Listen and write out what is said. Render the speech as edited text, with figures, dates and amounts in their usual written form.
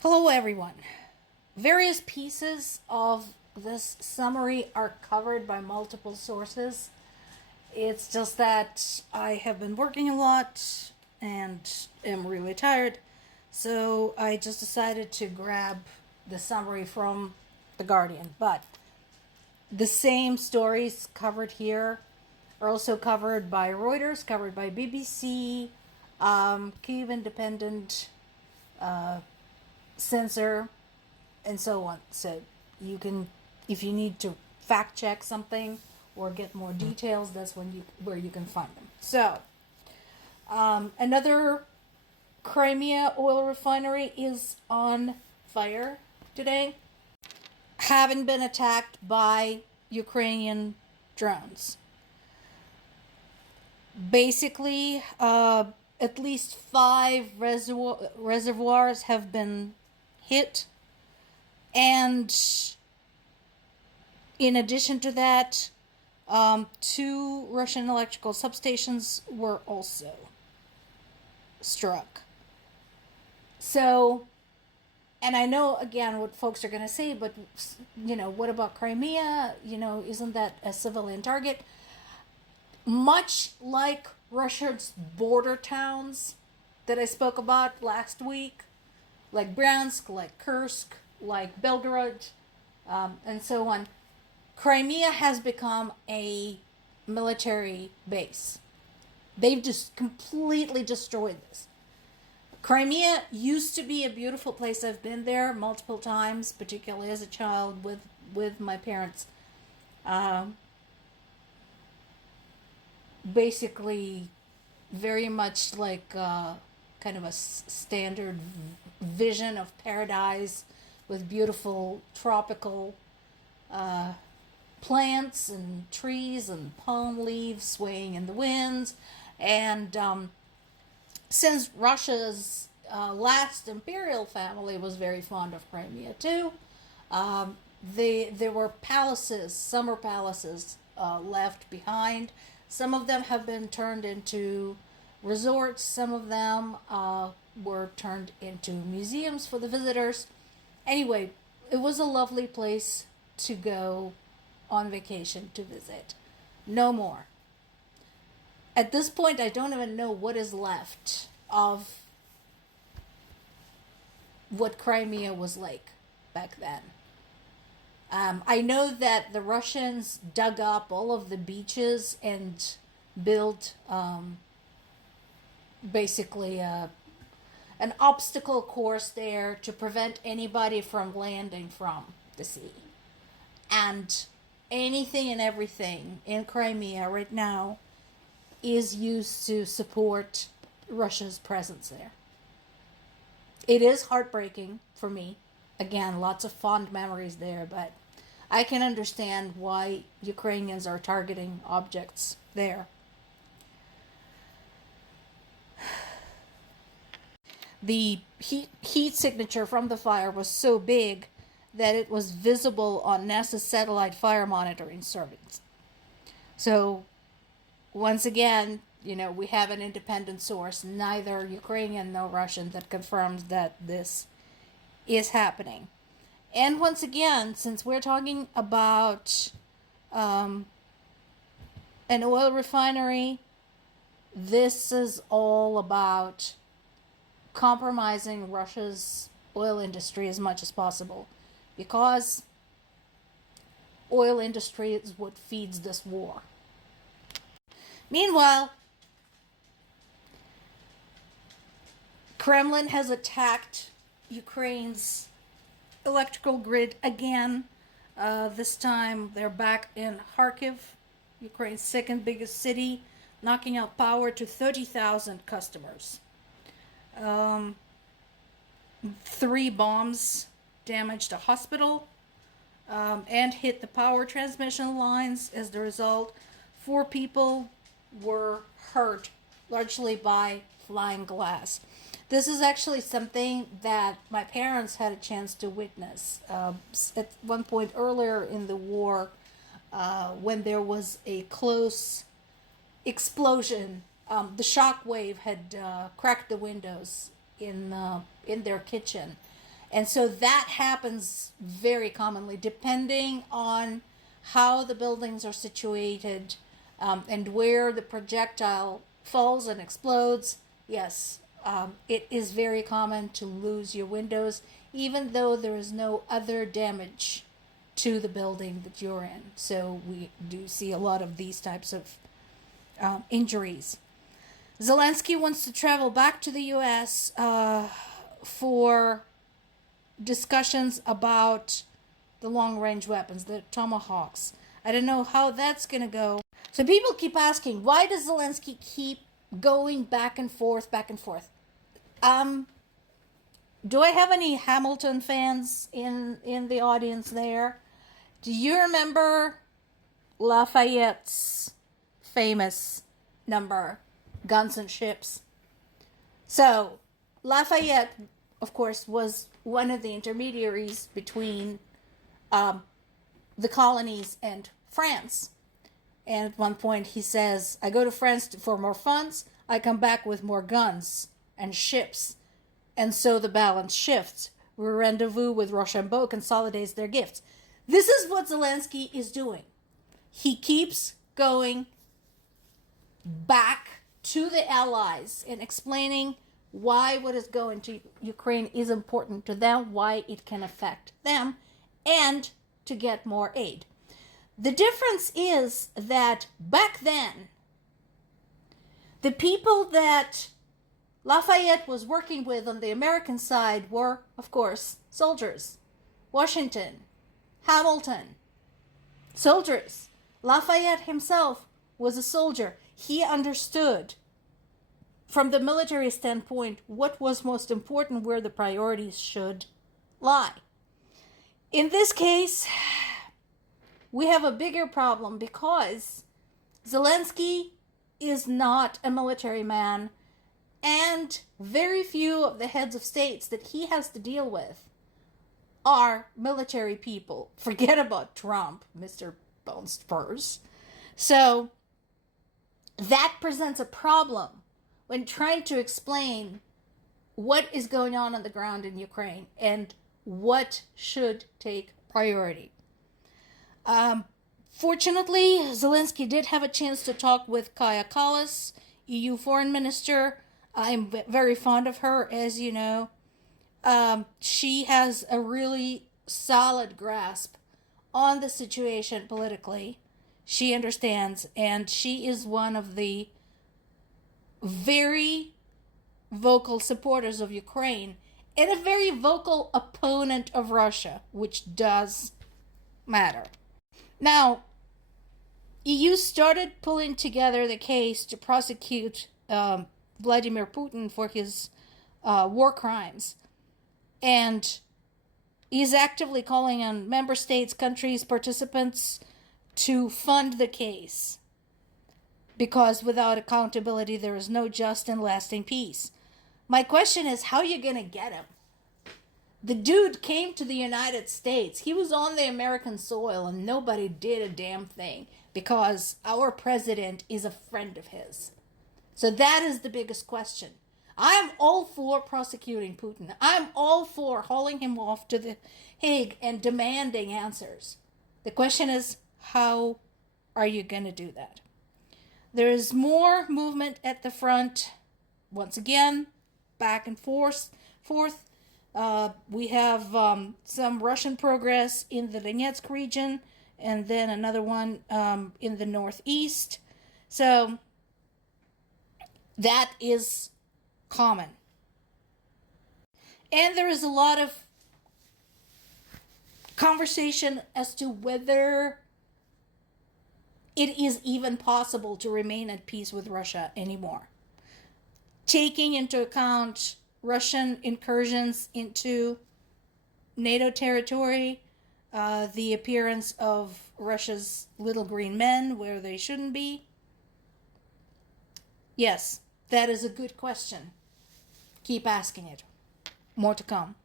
Hello, everyone. Various pieces of this summary are covered by multiple sources. It's just that I have been working a lot and am really tired, so I just decided to grab the summary from The Guardian. But the same stories covered here are also covered by Reuters, covered by BBC, Kyiv Independent, Censor, and so on. So you can, if you need to fact check something or get more details, that's where you can find them. So another Crimea oil refinery is on fire today, having been attacked by Ukrainian drones. Basically, at least 5 reservoirs have been hit, and in addition to that, 2 Russian electrical substations were also struck. So, and I know again what folks are going to say, but what about Crimea? Isn't that a civilian target? Much like Russia's border towns that I spoke about last week, like Bryansk, like Kursk, like Belgorod, and so on, Crimea has become a military base. They've just completely destroyed this. Crimea used to be a beautiful place. I've been there multiple times, particularly as a child with my parents. Basically, very much like kind of a standard vision of paradise with beautiful tropical plants and trees and palm leaves swaying in the winds. And since Russia's last imperial family was very fond of Crimea too, there were palaces, summer palaces, left behind. Some of them have been turned into resorts. Some of them were turned into museums for the visitors. Anyway, it was a lovely place to go on vacation to visit. No more. At this point, I don't even know what is left of what Crimea was like back then. I know that the Russians dug up all of the beaches and built basically an obstacle course there to prevent anybody from landing from the sea. And anything and everything in Crimea right now is used to support Russia's presence there. It is heartbreaking for me. Again, lots of fond memories there, but I can understand why Ukrainians are targeting objects there. The heat signature from the fire was so big that it was visible on NASA's satellite fire monitoring surveys. So, once again, we have an independent source, neither Ukrainian nor Russian, that confirms that this is happening. And once again, since we're talking about an oil refinery, this is all about compromising Russia's oil industry as much as possible, because oil industry is what feeds this war. Meanwhile, Kremlin has attacked Ukraine's electrical grid again. This time they're back in Kharkiv, Ukraine's second biggest city, knocking out power to 30,000 customers. 3 bombs damaged a hospital and hit the power transmission lines. As a result, 4 people were hurt, largely by flying glass. This is actually something that my parents had a chance to witness at one point earlier in the war, when there was a close explosion. The shock wave had cracked the windows in their kitchen, And so that happens very commonly, depending on how the buildings are situated, and where the projectile falls and explodes. Yes, it is very common to lose your windows, even though there is no other damage to the building that you're in. So we do see a lot of these types of injuries. Zelensky wants to travel back to the U.S. For discussions about the long-range weapons, the Tomahawks. I don't know how that's going to go. So people keep asking, why does Zelensky keep going back and forth, back and forth? Do I have any Hamilton fans in the audience there? Do you remember Lafayette's famous number, Guns and Ships? So, Lafayette, of course, was one of the intermediaries between the colonies and France. And at one point he says, I go to France for more funds, I come back with more guns and ships. And so the balance shifts. We rendezvous with Rochambeau, consolidates their gifts. This is what Zelensky is doing. He keeps going back to the Allies and explaining why what is going to Ukraine is important to them, why it can affect them, and to get more aid. The difference is that back then, the people that Lafayette was working with on the American side were, of course, soldiers. Washington, Hamilton, soldiers. Lafayette himself was a soldier. He understood from the military standpoint what was most important, where the priorities should lie. In this case, we have a bigger problem because Zelensky is not a military man, and very few of the heads of states that he has to deal with are military people. Forget about Trump, Mr. Bone Spurs. So that presents a problem when trying to explain what is going on the ground in Ukraine and what should take priority. Fortunately, Zelensky did have a chance to talk with Kaja Kallas, EU foreign minister. I'm very fond of her, as you know. She has a really solid grasp on the situation politically. She understands, and she is one of the very vocal supporters of Ukraine and a very vocal opponent of Russia, which does matter. Now, EU started pulling together the case to prosecute Vladimir Putin for his war crimes, and is actively calling on member states, countries, participants to fund the case, because without accountability there is no just and lasting peace. My question is, how are you going to get him? The dude came to the United States. He was on the American soil and nobody did a damn thing because our president is a friend of his. So that is the biggest question. I'm all for prosecuting Putin. I'm all for hauling him off to the Hague and demanding answers. The question is, how are you going to do that? There is more movement at the front. Once again, back and forth. We have some Russian progress in the Donetsk region, and then another one in the northeast. So that is common. And there is a lot of conversation as to whether it is even possible to remain at peace with Russia anymore, taking into account Russian incursions into NATO territory, the appearance of Russia's little green men where they shouldn't be. Yes, that is a good question. Keep asking it. More to come.